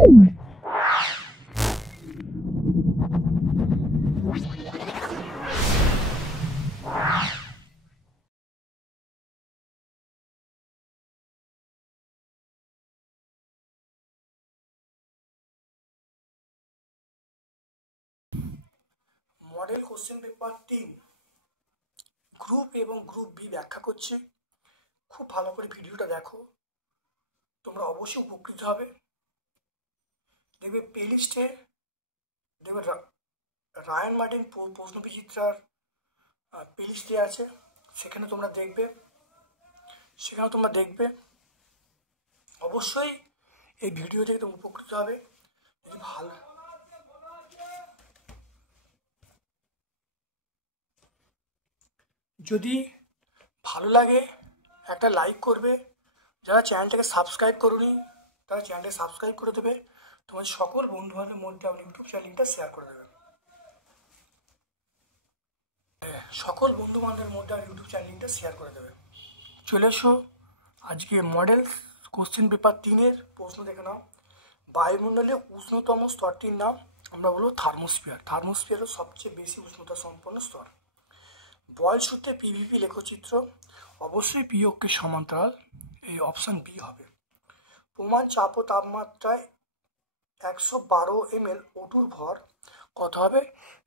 Model question paper 3 group এবং group B ব্যাখ্যা করছি। খুব ভালো করে ভিডিওটা দেখো, তোমরা অবশ্যই উপকৃত হবে। দেখবে প্লেলিস্টে দেখবে রায়ান মার্টিন প্রশ্ন বিচিত্রার প্লেলিস্ট দেওয়া আছে, সেখানে তোমরা দেখবে অবশ্যই এই ভিডিও থেকে তোমরা উপকৃত হবে। যদি ভালো লাগে একটা লাইক করবে, যারা চ্যানেলটাকে সাবস্ক্রাইব করুনি তারা চ্যানেলটাকে সাবস্ক্রাইব করে দেবে, তোমার সকল বন্ধু বান্ধবের মধ্যে আমার ইউটিউব চ্যানেলটা শেয়ার করে দেবে। সকল বন্ধু বান্ধবের মধ্যে আমার ইউটিউব চ্যানেলটা শেয়ার করে দেবে। চলে এসো আজকে মডেল কোশ্চেন পেপার 3-এর প্রশ্ন দেখে নাও। বায়ুমণ্ডলে উষ্ণতম স্তরটির নাম আমরা বলবো থার্মোস্ফিয়ার। থার্মোস্ফিয়ার হলো সবচেয়ে বেশি উষ্ণতা সম্পন্ন স্তর। বয়েল সূত্রে পিভিপি লেখচিত্র, অবশ্যই পি অক্ষের সমান্তরাল, এই অপশান বি হবে। প্রমাণ চাপ ও তাপমাত্রায় 112 ml ওটুর ভর কত হবে?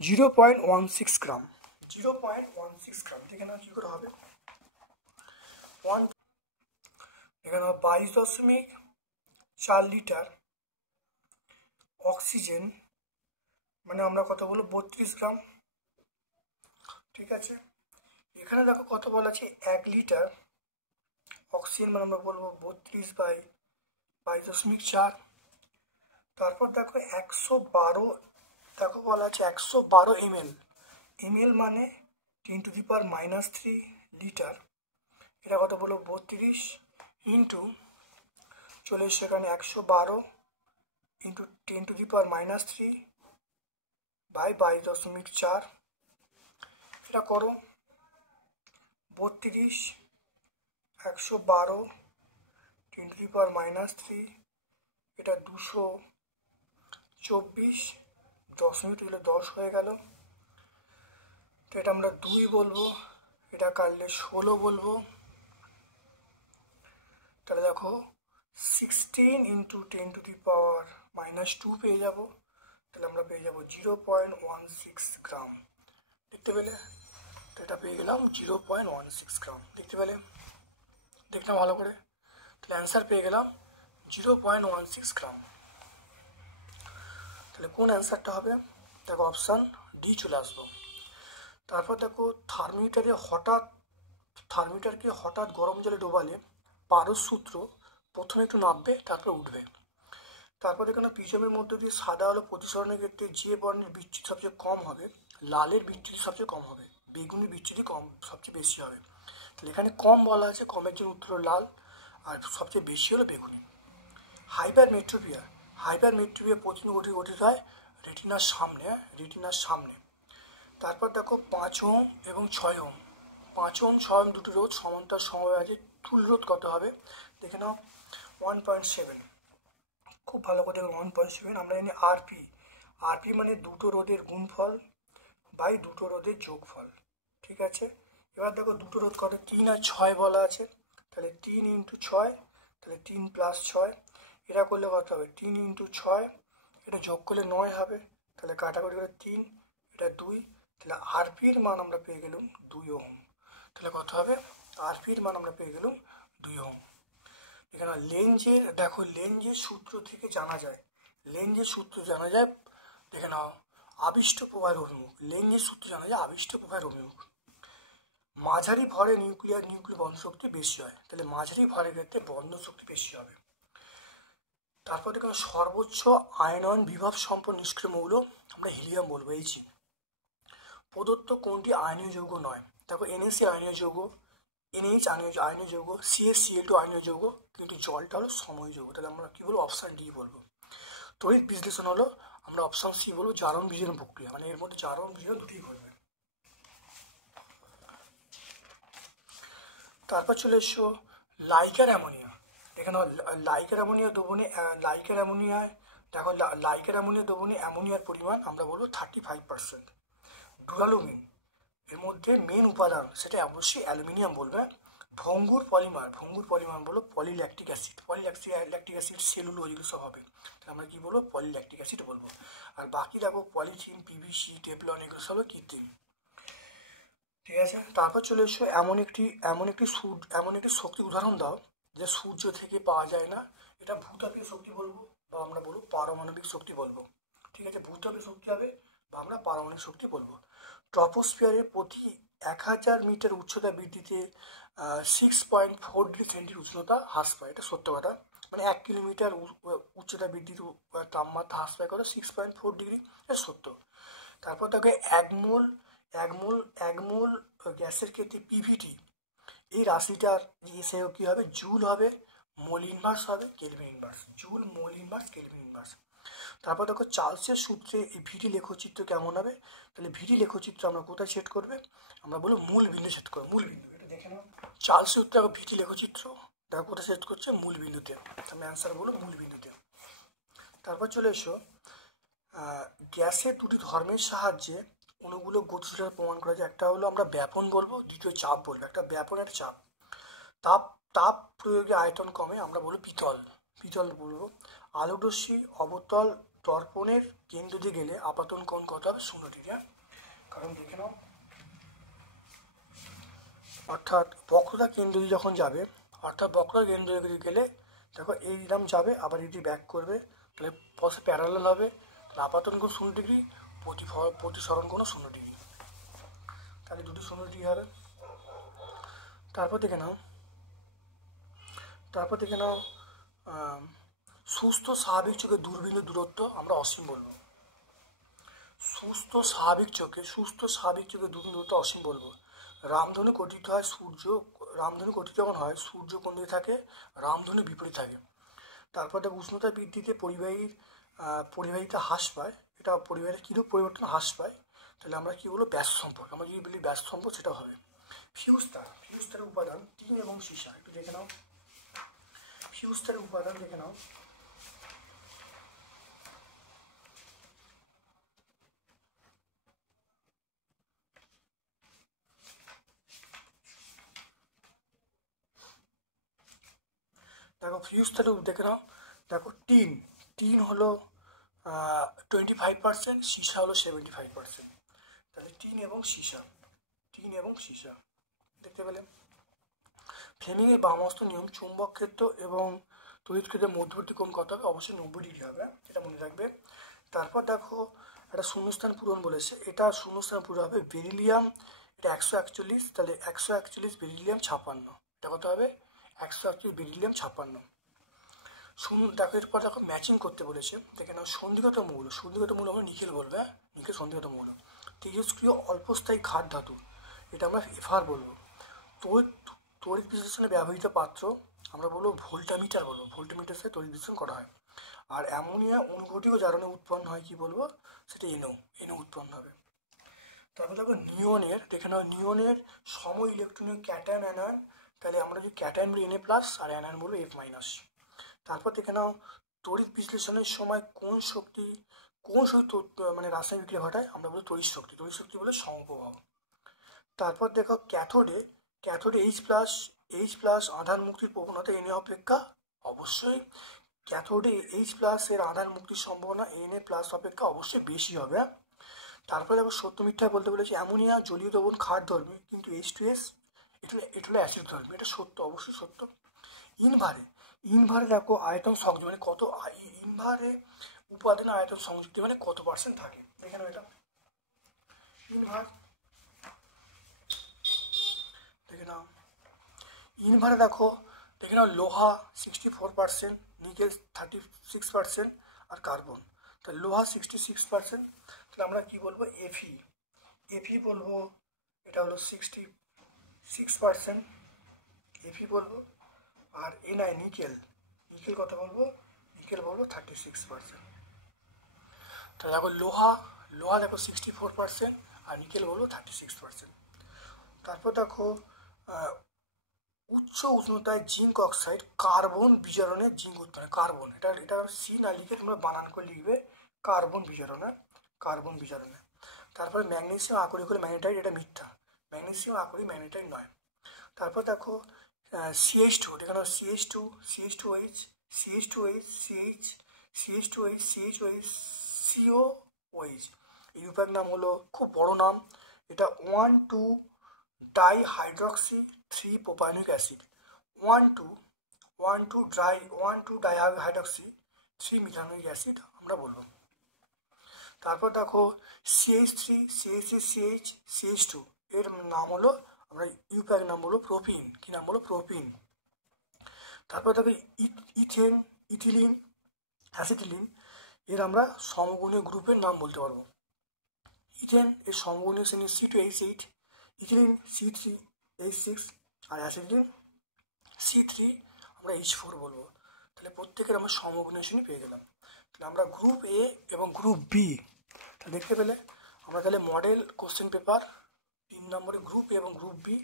0.16 গ্রাম। 0.16 গ্রাম দেখে নাও কী করে হবে। এখানে 22.4 লিটার অক্সিজেন মানে আমরা কত বলবো 32 গ্রাম। ঠিক আছে, এখানে দেখো কত বলা আছে 1 লিটার অক্সিজেন মানে আমরা বলবো 32/22.4। তারপর দেখো 112, দেখো বলা আছে 112 ml। ml মানে 10⁻³ লিটার, এটা কত বলবো 32 ইন্টু চলে সেখানে 112 ইন্টু 10⁻³/22.4। এটা করো 32 112 10⁻³ এটা 224, 10 মিনিট হলে 10 হয়ে গেল। তো এটা আমরা 2 বলবো, এটা কাটলে 16 বলবো। তাহলে দেখো 16 ইন্টু 10⁻² পেয়ে যাব। তাহলে আমরা পেয়ে যাব 0.16 গ্রাম। দেখতে পেলে? তো এটা পেয়ে গেলাম 0.16 গ্রাম। দেখতে পেলে? দেখলাম ভালো করে। তাহলে অ্যান্সার পেয়ে গেলাম 0.16 গ্রাম। তাহলে কোন অ্যান্সারটা হবে? দেখো অপশান ডি চলে আসবো। তারপর দেখো থার্মিটারকে হঠাৎ গরম জলে ডোবালে পারদ সূত্র প্রথমে একটু নামবে, তারপর উঠবে। তারপর এখানে প্রিজমের মধ্যে দিয়ে সাদা আলো প্রতিসরণের ক্ষেত্রে যে বর্ণের বিচ্যুতি সবচেয়ে কম হবে, লালের বিচ্যুতি সবচেয়ে কম হবে, বেগুনির বিচ্যুতি সবচেয়ে বেশি হবে। তাহলে এখানে কম বলা আছে, কমের জন্য উত্তর লাল, আর সবচেয়ে বেশি হলো বেগুনি। হাইপারমেট্রোপিয়া প্রতিদিন গঠিত হয় রেটিনার সামনে। তারপর দেখো 5 ওহম এবং 6 ওহম, 5 ওহম 6 ওহম দুটো রোধ সমান্তরাল সমবায়ে আছে, তুল্য রোধ কত হবে দেখে নাও 1.7। খুব ভালো করে 1.7। আমরা জানি আরপি মানে দুটো রোধের গুণফল বাই দুটো রোধের যোগফল। ঠিক আছে, এবার দেখো দুটো রোধ কত 3 আর 6 বলা আছে, তাহলে 3 ইন্টু 6, তাহলে 3 প্লাস 6, এটা করলে কত হবে 3 ইন্টু 6, এটা যোগ করলে 9 হবে, তাহলে কাটাকুটি করে 3, এটা 2, তাহলে আরপির মান আমরা পেয়ে গেলাম 2 ওহম। তাহলে কত হবে? আরপির মান আমরা পেয়ে গেলাম 2 ওহম। এখানে লেঞ্জের সূত্র থেকে জানা যায়, দেখে নাও আবিষ্ট প্রবাহের অভিমুখ। লেঞ্জের সূত্র জানা যায় আবিষ্ট প্রবাহের অভিমুখ। মাঝারি ভরে নিউক্লিয়ার বন্ধন শক্তি বেশি হয়, তাহলে মাঝারি ভরের ক্ষেত্রে বন্ধন শক্তি বেশি হবে। তারপর দেখো সর্বোচ্চ আয়নন বিভব সম্পন্ন নিষ্ক্রিয় মৌল আমরা হিলিয়াম বলবো। He প্রদত্ত কোনটি আয়নীয় যৌগ নয়? দেখো NaC আয়নীয় যৌগ, NH আয়নীয় যৌগ, CaCl2 আয়নীয় যৌগ, কিন্তু জলটা হলো সময় যৌগ। তাহলে আমরা কি বলবো? অপশান ডি বলবো। তড়িৎ বিশ্লেষণ হলো আমরা অপশান সি বলবো, জারণ বিজারণ প্রক্রিয়া, মানে এর মধ্যে জারণ বিজারণ দুটোই ঘটবে। তারপর চলে এসো লাইকার অ্যামোনিয়া। এখানে লাইকার অ্যামোনিয়া দ্রবণে লাইকার অ্যামোনিয়ায় দেখো লাইকের অ্যামোনিয়া দ্রবণে অ্যামোনিয়ার পরিমাণ আমরা বলবো 35%। ডুরালুমিন এর মধ্যে মেন উপাদান সেটা অবশ্যই অ্যালুমিনিয়াম বলবে। ভঙ্গুর পলিমার বলো polylactic acid. Polylactic acid cellulose এগুলো সব হবে, তাহলে আমরা কি বলবো পলিল্যাকটিক অ্যাসিড বলবো। আর বাকি দেখো পলিথিন, পিভিসি, টেফলন এগুলো সব কৃত্রিম। ঠিক আছে, তারপর চলে এসো এমন একটি শক্তি উদাহরণ দাও যে সূর্য থেকে পাওয়া যায় না। এটা ভূতাপীয় শক্তি বলবো বা আমরা বলবো পারমাণবিক শক্তি বলবো। ঠিক আছে, ভূতাপীয় শক্তি হবে বা আমরা পারমাণবিক শক্তি বলবো। ট্রপোস্ফিয়ারে প্রতি 1000 মিটার উচ্চতা বৃদ্ধিতে 6.4 ডিগ্রি সেন্টিগ্রেড উষ্ণতা হ্রাস পায়। এটা সত্য কথা, মানে 1 কিলোমিটার উচ্চতা বৃদ্ধিতে তাপমাত্রা হ্রাস পায় কত 6.4 ডিগ্রি, এটা সত্য। তারপর তাকে এক মোল গ্যাসের ক্ষেত্রে পিভিটি এই রাশিটার এসে কী হবে জুল হবে, মোল ইনভার্স হবে, kelvin inverse. Joule, mole inverse, kelvin inverse. তারপর দেখো চার্লসের সূত্রে এই ভিডি লেখচিত্র কেমন হবে। তাহলে ভিডি লেখচিত্র আমরা কোথায় সেট করবে, আমরা বলবো মূল বিন্দু সেট করবো। মূল বিন্দু এটা দেখে নাও, চার্লস সূত্রে দেখো ভিডি লেখচিত্র দেখো কোথায় সেট করছে মূল বিন্দুতে। আমি অ্যান্সার বলো মূল বিন্দুতে। তারপর চলে এসো গ্যাসের দুটি ধর্মের সাহায্যে অণুগুলো গতিশীলতা প্রমাণ করা যায়। একটা হলো আমরা ব্যাপন বলবো, দ্বিতীয় চাপ বলবো। একটা ব্যাপন, একটা চাপ। তাপ প্রয়োগে আয়তন কমে, আমরা বলবো পিতল বলবো। আলোকরশ্মি অবতল দর্পণের কেন্দ্র দিয়ে গেলে আপাতন কোণ কত হবে 0 ডিগ্রি। কারণ দেখে নাও, অর্থাৎ বক্রতা কেন্দ্র দিয়ে যখন যাবে, অর্থাৎ বক্রতা কেন্দ্র দিয়ে গেলে দেখো এইরকম যাবে, আবার এটি ব্যাক করবে, তাহলে প্যারালাল হবে। তাহলে আপাতন কোণ 0 ডিগ্রি, প্রতিসরণ কোণ 0 ডিগ্রি, তাহলে দুটি 0 ডিগ্রি হবে। তারপর দেখে নাও সুস্থ স্বাভাবিক চোখে দূরবীনের দূরত্ব আমরা অসীম বলবো। সুস্থ স্বাভাবিক চোখে দূরবীন দূরত্ব অসীম বলবো। রামধনু গঠিত যখন হয় সূর্য কোন দিকে থাকে, রামধনু বিপরীত থাকে। তারপর দেখো উষ্ণতা বৃদ্ধিতে পরিবাহিতা হ্রাস পায়। এটা পরিবাহিতা কিরূপ পরিবর্তন হ্রাস পায়, তাহলে আমরা কি বলবো ব্যাস সম্পর্ক। আমরা যদি বলি ব্যাস সম্পর্ক সেটা হবে। ফিউজ তারের উপাদান টিন এবং সীসা একটু দেখে নাও। ফিউজ তারের উপাদান দেখে নাও। দেখো ফিউজ তারের দেখে নাও। দেখো টিন হলো 25%, সীসা হলো 75%। তাহলে টিন এবং সীসা দেখতে পেলে। ফ্লেমিংয়ের বামহস্ত নিয়ম চুম্বক ক্ষেত্র এবং তড়িৎ ক্ষেত্রের মধ্যবর্তী কোণ কত হবে, অবশ্যই 90 ডিগ্রি হবে, এটা মনে রাখবে। তারপর দেখো একটা শূন্যস্থান পূরণ বলেছে, এটা শূন্যস্থান পূরণ হবে বেরিলিয়াম, এটা 141, তাহলে 141 বেরিলিয়াম 56, এটা কত হবে 141 বেরিলিয়াম 56। দেখো এরপর দেখো ম্যাচিং করতে বলেছে, দেখে নাও সন্ধিগত মৌল আমরা নিকেল বলবে, নিকেল সন্ধিগত মৌল। তেজস্ক্রিয় অল্পস্থায়ী ক্ষার ধাতু, এটা আমরা এফআর বলবো। তড়িৎ বিশ্লেষণে ব্যবহৃত পাত্র আমরা বলবো ভোল্টামিটার বলবো, ভোল্টামিটার সাথে তড়িৎ বিশ্লেষণ করা হয়। আর অ্যামোনিয়া অনুঘটীয় জারণে উৎপন্ন হয় কি বলবো, সেটা এনও উৎপন্ন হবে। তারপর দেখো নিয়নের, দেখে নাও নিয়নের সম ইলেকট্রনীয় ক্যাটায়ন অ্যানায়ন, তাহলে আমরা যদি ক্যাটায়ন বলি Na+, আর অ্যানায়ন বলবো F-। তারপর দেখে নাও তড়িৎ বিশ্লেষণের সময় কোন শক্তি মানে রাসায়নিক বিক্রিয়া ঘটায়, আমরা বলি তড়িৎ শক্তি বলে সমপ্রবাহ। তারপর দেখো ক্যাথোডে H+ আধান মুক্তির প্রবণতা Na অপেক্ষা, অবশ্যই ক্যাথোডে H+ এর আধান মুক্তির সম্ভাবনা Na+ অপেক্ষা অবশ্যই বেশি হবে। তারপরে দেখো সত্য মিথ্যা বলতে বলেছি, অ্যামোনিয়া জলীয় দ্রবণ ক্ষার ধর্মী, কিন্তু H2S এটা হলো অ্যাসিড ধর্মী, এটা সত্য, অবশ্যই সত্য। ইনভারে দেখো আয়তন সংযুক্ত মানে কত, ইনভারে উপাদানে আয়তন সংযুক্ত মানে কত পার্সেন্ট থাকে, দেখে নাও এটা ইনভারে দেখে নাও লোহা 64%, নিকেল 36% আর কার্বন, তাহলে লোহা 66%, তাহলে আমরা কি বলবো এফি বলবো, এটা হলো 66% এফি বলবো। আর নিকেল কত বলবো, নিকেল বলবো 36%। তাহলে দেখো লোহা দেখো 64% আর নিকেল বলবো 36%। তারপর দেখো উচ্চ উষ্ণতায় জিঙ্ক অক্সাইড কার্বন বিজারণে জিঙ্ক উৎপাদন। কার্বন, এটা সি না লিখে তোমরা বানান করে লিখবে কার্বন বিজারণে। তারপরে ম্যাগনেসিয়াম আকরিক হলে ম্যাগনেটাইট, এটা মিথ্যা, ম্যাগনেসিয়াম আকরিক ম্যাগনেটাইট নয়। তারপর দেখো CH2, এখানে CH2H, COOH। এই উপায়ের নাম হলো, খুব বড় নাম এটা, 1,2 dihydroxy 3 propanoic acid, 1,2 dihydroxy 3 methanoic acid আমরা বলবো। তারপর দেখো CH2, এর নাম হলো, আমরা ইউপ্যাক নাম বলবো প্রোপিন। কি নাম বলো? প্রোপিন। তারপর দেখো ইথেন, ইথিলিন, অ্যাসিটিলিন, এর আমরা সমগণীয় গ্রুপের নাম বলতে পারবো। ইথেন এর সমগণীয় শ্রেণী C2H8, ইথিলিন C3H6, আর অ্যাসিটিলিন C3 আমরা H4 বলবো। তাহলে প্রত্যেকের আমরা সমগণীয় শ্রেণী পেয়ে গেলাম। তাহলে আমরা গ্রুপ এ এবং গ্রুপ বি দেখতে পেলে আমরা তাহলে মডেল কোশ্চেন পেপার 3 নম্বরে গ্রুপ এ এবং গ্রুপ বি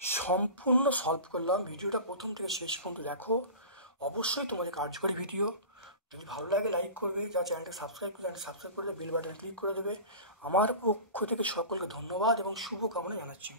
সম্পূর্ণ সলভ করলাম। ভিডিওটা প্রথম থেকে শেষ পর্যন্ত দেখো, অবশ্যই তোমাদের কার্যকরী ভিডিও। যদি ভালো লাগে লাইক করবে, যা চ্যানেলটা সাবস্ক্রাইব করে দেবে, বেল বাটন ক্লিক করে দেবে। আমার পক্ষ থেকে সকলকে ধন্যবাদ এবং শুভকামনা জানাচ্ছি।